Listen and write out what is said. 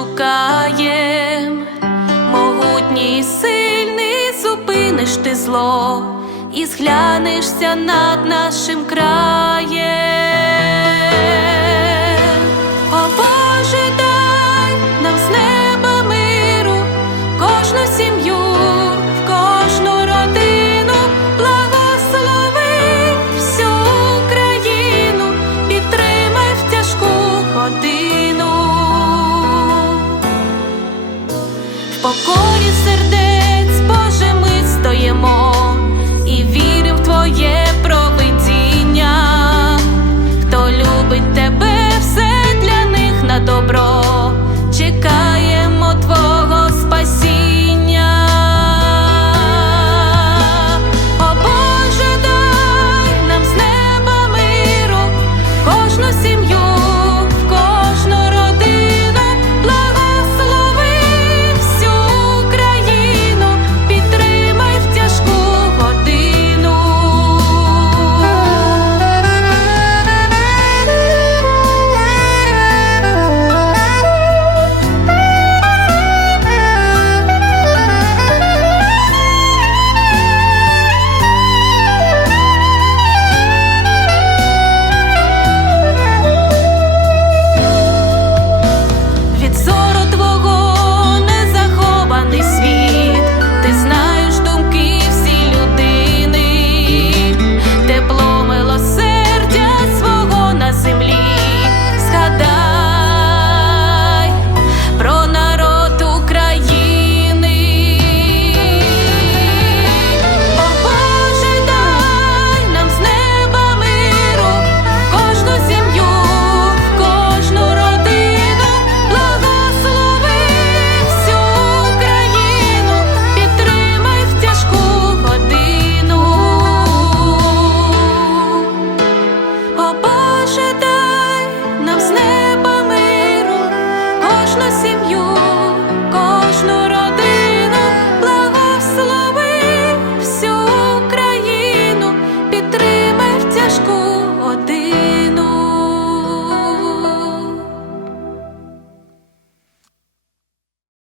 шукаєм, могутній, сильний, зупиниш ти зло і зглянешся над нашим краєм. poco.